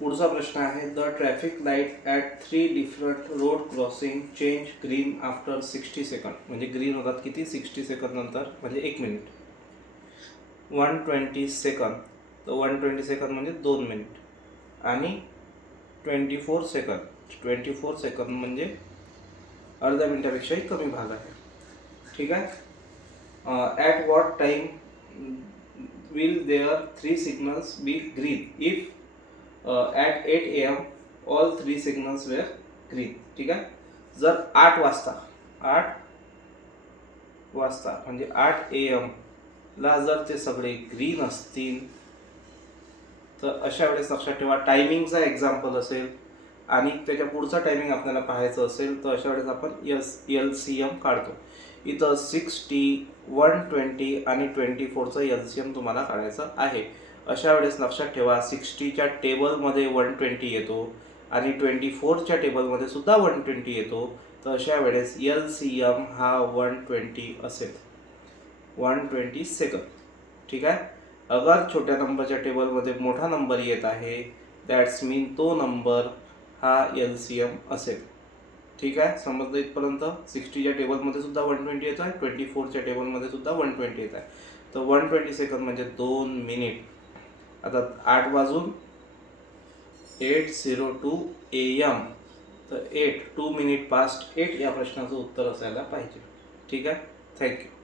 पुढचा प्रश्न आहे, the traffic light at 3 different road crossing change green after 60 second. म्हणजे ग्रीन होतात किती? 60 सेकंद नंतर, म्हणजे 1 मिनिट. 120 सेकंद, तर 120 सेकंद म्हणजे 2 मिनिट. आणि 24 सेकंद म्हणजे अर्ध्या मिनिटापेक्षाही कमी भाग आहे. ठीक आहे. At what time will there 3 signals be green if at 8 AM all 3 signals were green. ठीक आहे. जर 8 वाजता म्हणजे 8 AM ला जर ते सगळे ग्रीन असतील, तर अशा वेळेस लक्षात ठेवा, टायमिंगचा एक्झाम्पल असेल आणि त्याच्या पुढचा टायमिंग आपल्याला पाहायचं असेल, तर अशा वेळेस आपण LCM काढतो. इथं 60, 120 आणि 24चं LCM तुम्हाला काढायचं आहे. अशा वेळेस लक्षात ठेवा, 60च्या टेबलमध्ये 120 येतो आणि 24च्या टेबलमध्ये सुद्धा 120 येतो. तर अशा वेळेस LCM हा 120 असेल, 120 सेकंद. ठीक आहे. अगर छोट्या नंबरच्या टेबलमध्ये मोठा नंबर येत आहे, दॅट्स मीन तो नंबर हा LCM असेल. ठीक आहे. समजलं इथपर्यंत? 60च्या टेबलमध्ये सुद्धा 120 येत आहे, 24च्या टेबलमध्ये सुद्धा 120 येत आहे. तर 120 सेकंद म्हणजे 2 मिनिट. आता 8 वाजून 8:02 AM, तर 2 मिनिट पास्ट 8 या प्रश्नाचं उत्तर असायला पाहिजे. ठीक आहे. थँक्यू.